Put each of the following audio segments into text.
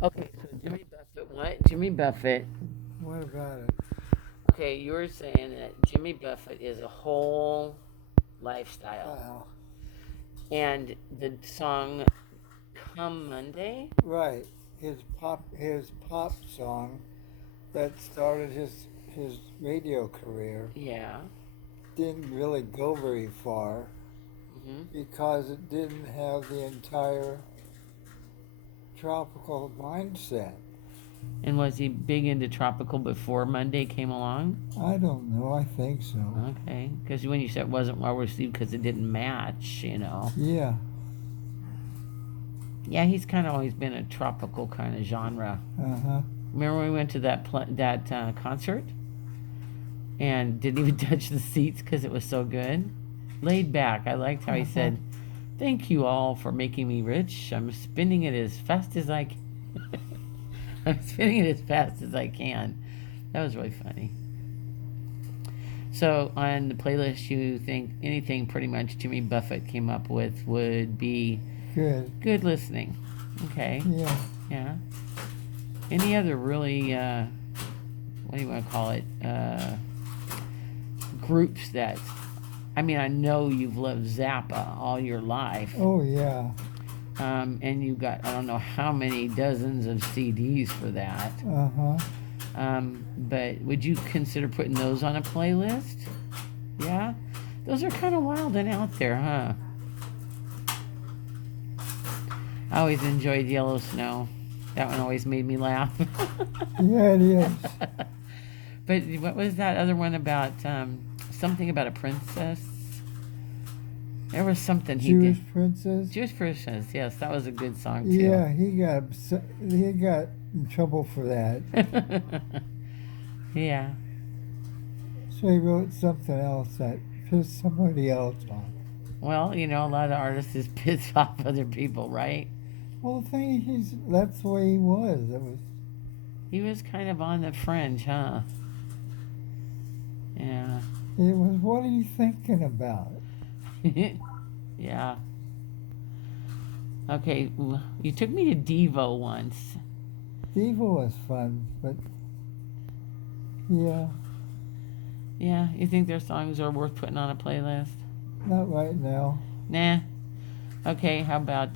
Okay, so Jimmy Buffett, what? Jimmy Buffett. What about it? Okay, you were saying that Jimmy Buffett is a whole lifestyle. Wow. And the song Come Monday? Right. His pop song that started his radio career Yeah. didn't really go very far hmm because it didn't have the entire tropical mindset. And was he big into tropical before Monday came along? I don't know. I think so. Okay, because when you said it wasn't well received because it didn't match. Yeah. Yeah, he's kind of always been a tropical kind of genre. Uh huh. Remember when we went to that concert and didn't even touch the seats because it was so good? Laid back. I liked how he Uh huh. said, "Thank you all for making me rich. I'm spending it as fast as I can." I'm spending it as fast as I can. That was really funny. So on the playlist, you think anything pretty much Jimmy Buffett came up with would be Good. good listening. Okay, Yeah. yeah. Any other really, what do you want to call it, groups that, I mean, I know you've loved Zappa all your life. Oh yeah. And you got, I don't know how many dozens of CDs for that. Uh huh. But would you consider putting those on a playlist? Yeah? Those are kind of wild and out there, huh? I always enjoyed Yellow Snow. That one always made me laugh. Yeah, it is. But what was that other one about? Something about a princess? There was something he Jewish did. princess. Jewish princess, yes, that was a good song too. Yeah, he got in trouble for that. Yeah. So he wrote something else that pissed somebody else off. Well, a lot of artists just piss off other people, right? Well, the thing that's the way he was. He was kind of on the fringe, huh? Yeah. It was. What are you thinking about? Yeah. Okay, you took me to Devo once. Diva was fun, but yeah, Yeah, you think their songs are worth putting on a playlist? not right now. Nah. Okay, how about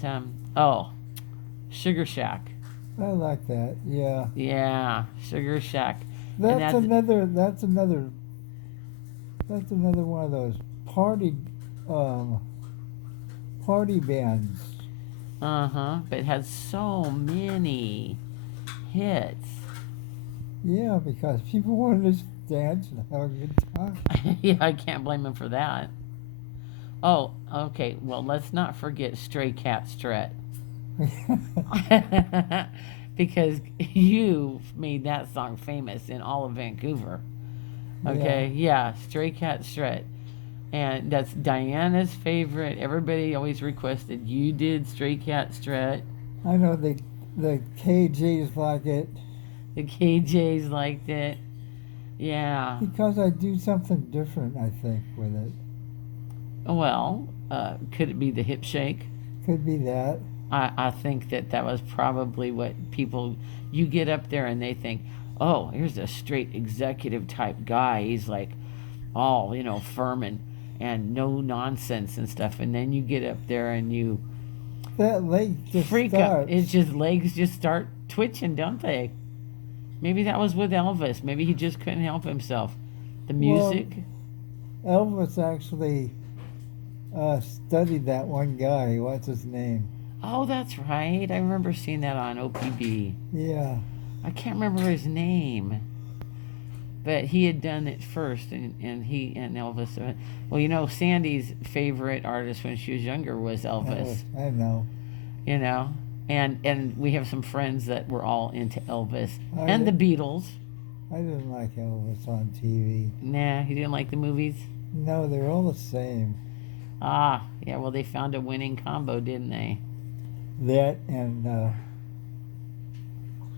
Sugar Shack? I like that. Yeah, Yeah, Sugar Shack. And that's that's another. That's another. That's another one of those um, party bands. but it has so many hits. Yeah, because people wanted to dance and have a good time. Yeah, I can't blame him for that. Oh, okay. Well, let's not forget Stray Cat Strut. Because you made that song famous in all of Vancouver. Yeah, Okay, yeah, Stray Cat Strut. And that's Diana's favorite. Everybody always requested you did Stray Cat Strut. I know the KJs like it The KJs liked it. Yeah. because I do something different. I think with it Well, could it be the hip shake? could be that. I think that was probably what people, you get up there and they think, oh, here's a straight executive type guy. He's like all, firm and no nonsense and stuff. And then you get up there and you That leg just freak out. It's starts. just legs just start twitching, don't they? Maybe that was with Elvis. Maybe he just couldn't help himself. The Well, music. Elvis actually studied that one guy. What's his name? Oh, that's right. I remember seeing that on OPB. Yeah, I can't remember his name. But he had done it first, and he and Elvis. Well, Sandy's favorite artist when she was younger was Elvis. I know. You know, and we have some friends that were all into Elvis I, and the di- Beatles. I didn't like Elvis on TV. Nah, he didn't like the movies. No, they're all the same. Ah, yeah. Well, they found a winning combo, didn't they? That and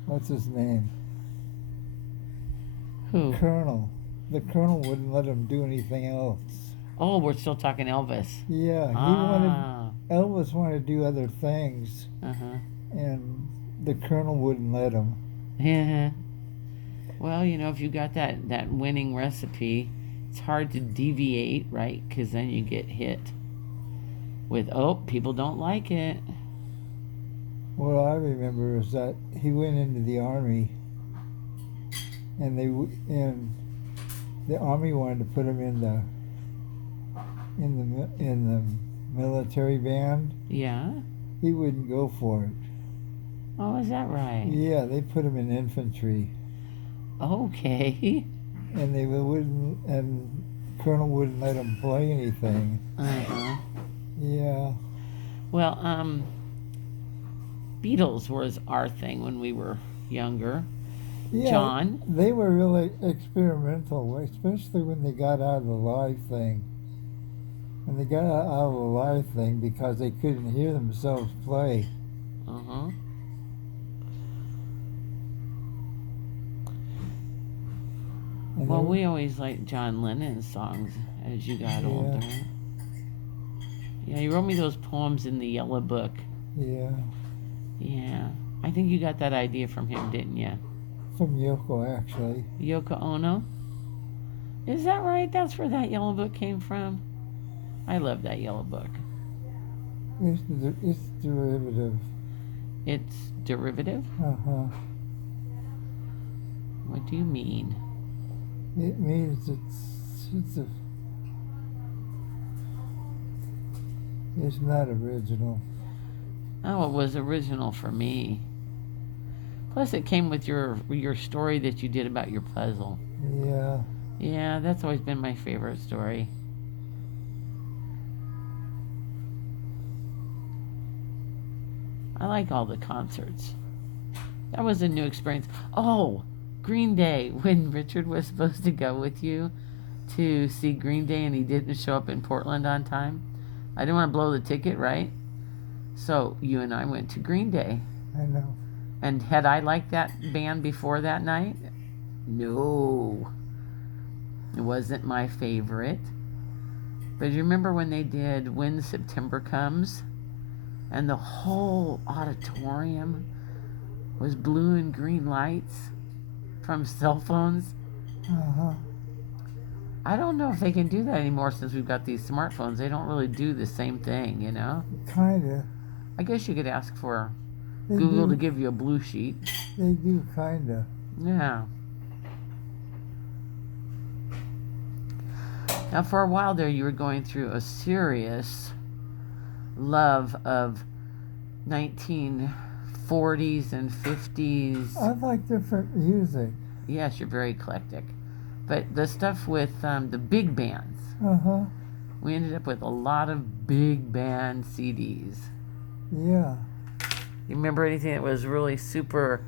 what's his name? Who? Colonel. The Colonel wouldn't let him do anything else. Oh, we're still talking Elvis. Yeah, Ah. Elvis wanted to do other things, Uh huh. and the colonel wouldn't let him. Yeah. Well, if you got that winning recipe, it's hard to deviate, right? Because then you get hit with, people don't like it. What I remember is that he went into the army, and and the army wanted to put him in the military band. Yeah. He wouldn't go for it. Oh, is that right? Yeah, they put him in infantry, Okay. and they wouldn't, and colonel wouldn't let him play anything. Uh-huh. Yeah. Well, Beatles was our thing when we were younger. Yeah, John? they were really experimental, especially when they got out of the live thing. When they got out of the live thing because they couldn't hear themselves play. Uh-huh. And Well, we always liked John Lennon's songs as you got older. Yeah, you wrote me those poems in the Yellow Book. Yeah. Yeah. I think you got that idea from him, didn't you? From Yoko, actually. Yoko Ono? Is that right? That's where that Yellow Book came from? I love that Yellow Book. It's derivative. It's derivative? Uh-huh. What do you mean? It means it's not original. Oh, it was original for me. Plus, it came with your story that you did about your puzzle. Yeah. Yeah, that's always been my favorite story. I like all the concerts. That was a new experience. Oh, Green Day, when Richard was supposed to go with you to see Green Day and he didn't show up in Portland on time. I didn't want to blow the ticket, right? So you and I went to Green Day. I know. And had I liked that band before that night? No. It wasn't my favorite. But you remember when they did When September Comes? And the whole auditorium was blue and green lights from cell phones? Uh-huh. I don't know if they can do that anymore since we've got these smartphones. They don't really do the same thing, Kinda. I guess you could ask for They Google do, to give you a blue sheet. They do, kinda. Yeah. Now, for a while there, you were going through a serious love of 1940s and 50s. I like different music. Yes, you're very eclectic. But the stuff with the big bands, Uh-huh. we ended up with a lot of big band CDs. Yeah. You remember anything that was really super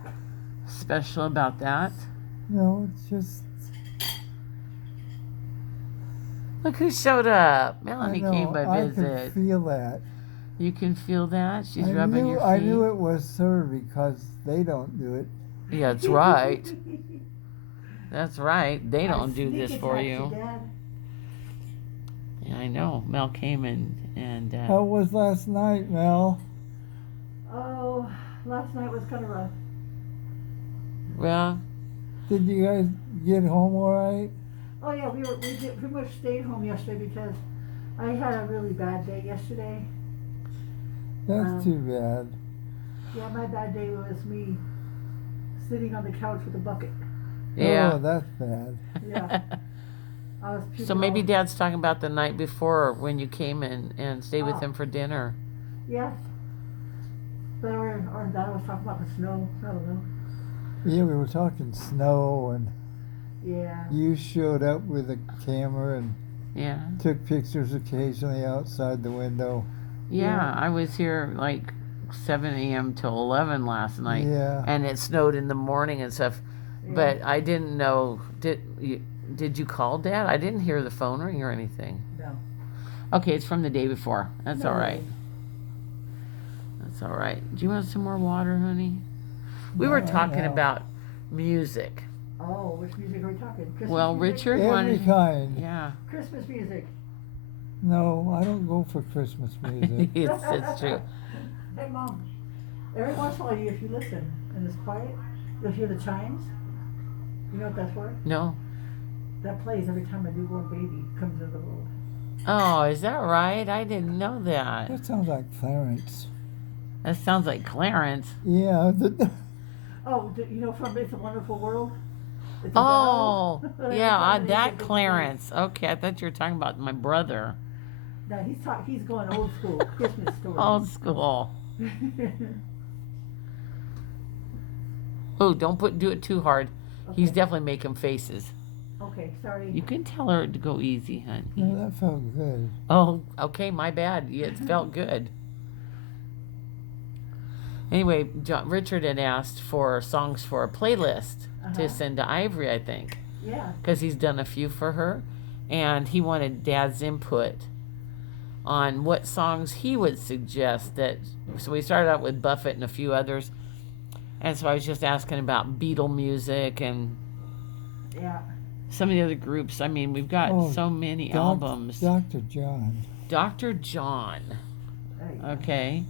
special about that? No, it's just... Look who showed up. Melanie I know, came by I visit. can feel that. You can feel that? She's rubbing your feet. I knew it was her because they don't do it. Yeah, that's right. That's right. They don't do this for you. Yeah, I know. Mel came and How was last night, Mel? Oh, last night was kind of rough. well, Did you guys get home all right? Oh yeah, we pretty much stayed home yesterday because I had a really bad day yesterday. That's too bad. Yeah, my bad day was me sitting on the couch with a bucket. yeah. Oh, that's bad. Yeah. I was So maybe all- Dad's talking about the night before when you came in and stayed with Oh. him for dinner. Yeah. But or Dad was talking about the snow. I don't know. Yeah, we were talking snow, and Yeah. you showed up with a camera and Yeah. took pictures occasionally outside the window. Yeah, I was here like 7 a.m. till 11 last night. Yeah. And it snowed in the morning and stuff. Yeah. But I didn't know. Did you call Dad? I didn't hear the phone ring or anything. No. Okay, it's from the day before. That's No all right. worries. That's all right. Do you want some more water, honey? We were talking no. about music. Oh, which music are we talking? Christmas Well, music? Richard Every wanted. kind. Yeah, Christmas music. No, I don't go for Christmas music. it's true. Hey, Mom. Every once in a while, if you listen and it's quiet, you'll hear the chimes. You know what that's for? No. That plays every time a newborn baby comes into the world. Oh, is that right? I didn't know that. That sounds like Clarence. That sounds like Clarence. Yeah. Oh, you know from It's a Wonderful World? It's a Oh, bell. yeah, Every time that they get Clarence. Okay, I thought you were talking about my brother. No, he's going old school Christmas stories. Old school. Oh, don't do it too hard. He's Okay. definitely making faces. Okay, sorry. You can tell her to go easy, honey. No, that felt good. Oh, okay, my bad. Yeah, it felt good. Anyway, Richard had asked for songs for a playlist to send to Ivory, I think, Yeah. because he's done a few for her, and he wanted Dad's input on what songs he would suggest. So we started out with Buffett and a few others, and so I was just asking about Beatle music and Yeah. some of the other groups. I mean, we've got so many albums. Dr. John. Dr. John. There you go. Okay.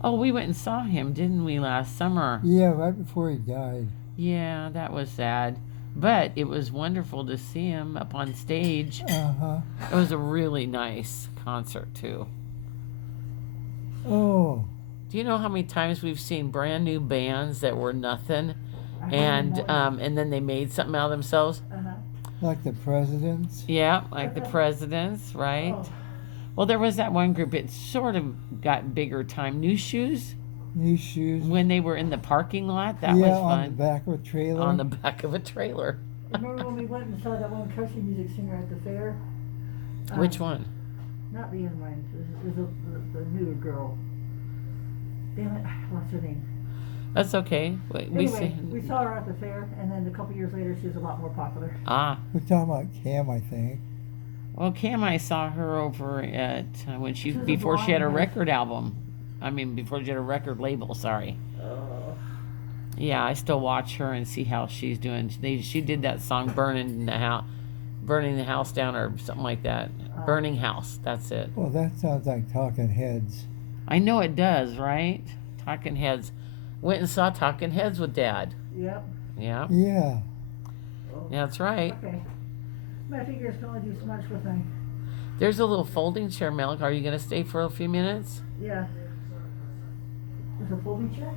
Oh, we went and saw him, didn't we, last summer? Yeah, right before he died. Yeah, that was sad. But it was wonderful to see him up on stage. Uh-huh. It was a really nice concert, too. Oh. Do you know how many times we've seen brand new bands that were nothing, I and don't know. and then they made something out of themselves? Uh-huh. Like the Presidents. Yeah, like the Presidents, right? Oh. Well, there was that one group. It sort of got bigger time. New Shoes, New Shoes. when they were in the parking lot. That yeah, was on the fun. back of a trailer. On the back of a trailer. Remember when we went and saw that one country music singer at the fair? Which one? Not the in line. It was the newer girl. Damn it! What's her name? That's okay. Anyway, we saw her at the fair, and then a couple years later, she was a lot more popular. We're talking about Cam, I think. Well, Cam, I saw her over at when She was a before she had a blonde record album. I mean, before she had a record label. Sorry. Oh. Yeah, I still watch her and see how she's doing. She did that song burning the house down, or something like that. Burning House. That's it. Well, that sounds like Talking Heads. I know it does, right? Talking Heads. Went and saw Talking Heads with Dad. Yep. Yeah. Yeah. Oh. That's right. Okay. My fingers can only do so much with me. There's a little folding chair, Malik. Are you going to stay for a few minutes? Yeah. There's a folding chair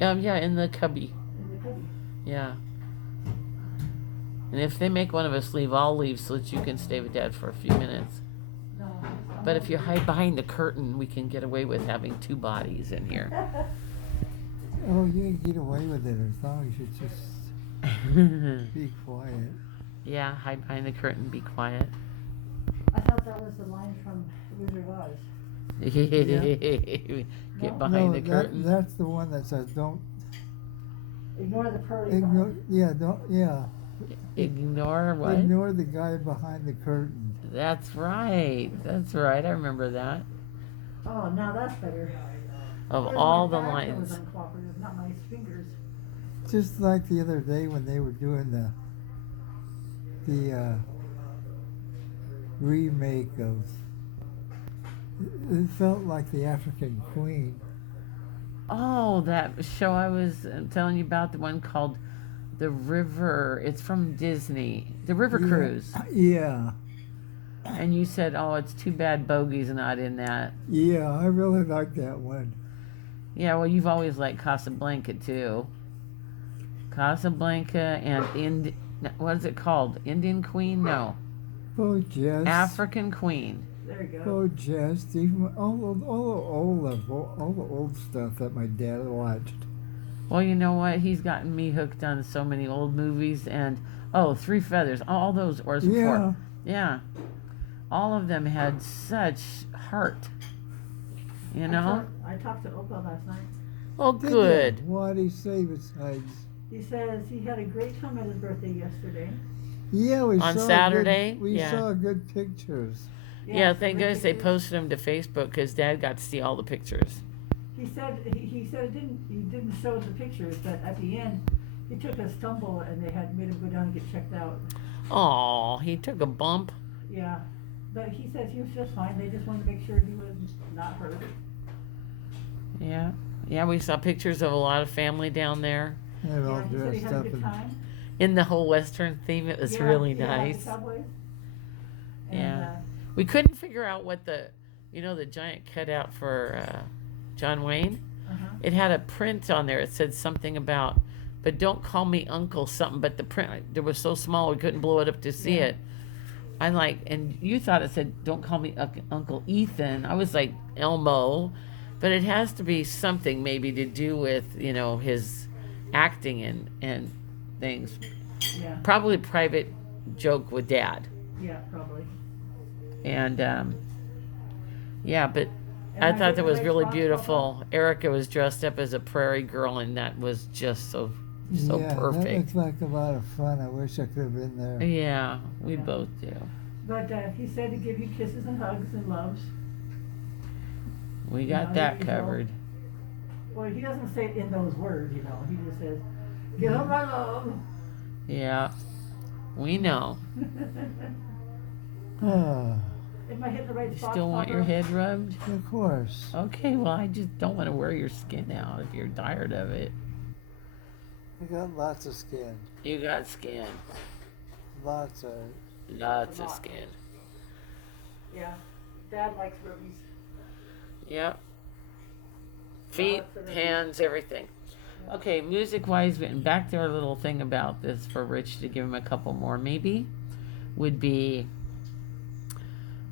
Yeah, in the cubby. in the cubby. Yeah. And if they make one of us leave, I'll leave so that you can stay with Dad for a few minutes. No. But if you hide behind the curtain, we can get away with having two bodies in here. Oh, you can get away with it as long as you just be quiet. Yeah, hide behind the curtain, be quiet. I thought that was the line from Wizard of Oz. Get behind the curtain. That's the one that says don't Ignore the pearly ignore. vine. Ignore what? Ignore the guy behind the curtain. That's right. That's right. I remember that. Oh, now that's better. Of Where's all my the back that lines. was uncooperative, not my fingers. Just like the other day when they were doing the remake of. It felt like the African Queen. Oh, that show I was telling you about, the one called The River. It's from Disney. The River Cruise. Yeah. And you said, oh, it's too bad Bogey's not in that. Yeah, I really like that one. Yeah, well, you've always liked Casablanca, too. Casablanca and what is it called? Indian Queen? No. Oh, Jess. African Queen. There you go. Oh, Jess. Even all the old stuff that my dad watched. Well, you know what? He's gotten me hooked on so many old movies, and Three Feathers, all those, or Yeah. four. Yeah. All of them had such heart. You know? I talked to Opa last night. Oh, Did good. you? What did he say besides? He says he had a great time at his birthday yesterday. Yeah, we On saw Saturday? We Yeah. saw good pictures. Yeah, some thank great goodness they pictures. posted them to Facebook because Dad got to see all the pictures. He said he said he didn't show the pictures, but at the end he took a stumble and they had made him go down and get checked out. Oh, he took a bump. Yeah, but he says he was just fine. They just wanted to make sure he was not hurt. Yeah. Yeah, we saw pictures of a lot of family down there. They're all Yeah, he said he dressed had a up good in. time. In the whole Western theme, it was Yeah, really yeah, nice. the Cowboys. And, Yeah. We couldn't figure out what the giant cutout for John Wayne. uh-huh. It had a print on there. It said something about, but don't call me uncle something. But the print, it was so small we couldn't blow it up to see Yeah. it. I'm like, and you thought it said, don't call me Uncle Ethan. I was like, Elmo. But it has to be something maybe to do with, his acting and things. Yeah, Probably a private joke with Dad. yeah, probably. And, yeah, but Am I I thought getting that the was right really spots, beautiful. Erica was dressed up as a prairie girl, and that was just so Yeah, that perfect. looks like a lot of fun. I wish I could have been there. Yeah, we Yeah. both do. But he said to give you kisses and hugs and loves. We Yeah, got that you know. covered. Well, he doesn't say it in those words, you know. He just says, give him my love. Yeah, we know. Ah, Am I hitting the right You spot? still want your head rubbed? of course. Okay, well, I just don't want to wear your skin out if you're tired of it. I got lots of skin. You got skin. Lots of it. Lots of skin. Yeah. Dad likes rubies. Yep. Feet, Lots of it. hands, everything. Okay, music-wise, and back to our little thing about this for Rich to give him a couple more, maybe, would be,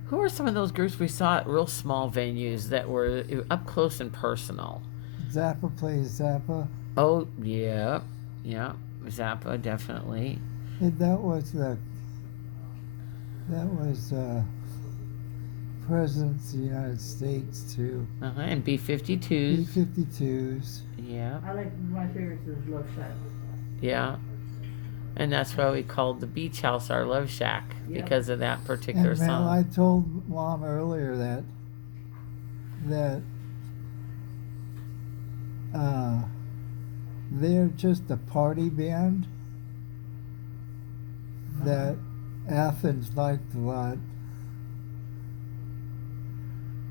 who are some of those groups we saw at real small venues that were up close and personal? Zappa plays Zappa. Oh, yeah, Zappa, definitely. That was Presidents of the United States too. And B-52s. B-52s. Yeah, I like, my favorite is Love Shack. yeah. And that's why we called the beach house our Love Shack, Yep. because of that particular And Mel, song. I told Mom earlier that they're just a party band that Athens liked a lot.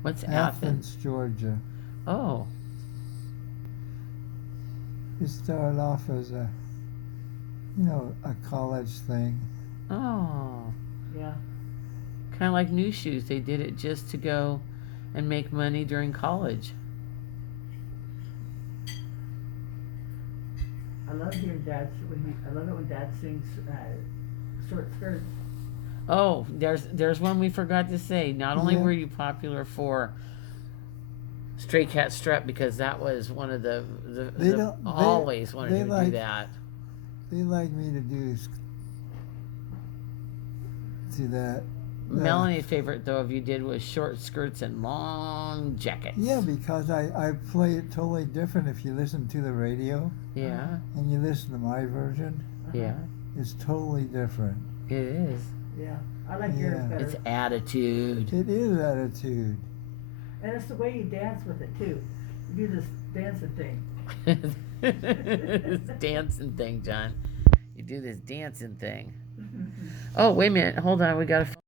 What's Athens? Athens, Georgia. Oh, It started off as a college thing. oh. Yeah. Kind of like New Shoes. They did it just to go and make money during college. I love hearing Dad, I love it when Dad sings Short Skirts. Oh, there's one we forgot to say. Not only Yeah. were you popular for Stray Cat Strut, because that was one of the always wanted they you to do like- that. They like me to do that. Melanie's favorite though of you did was Short Skirts and Long Jackets. Yeah, because I play it totally different if you listen to the radio Yeah, and you listen to my version. yeah, It's totally different. it is. Yeah. I like yours Yeah. better. It's attitude. It is attitude. And it's the way you dance with it too. You do this dancing thing. This dancing thing, John. You do this dancing thing. Oh, wait a minute. Hold on. We got to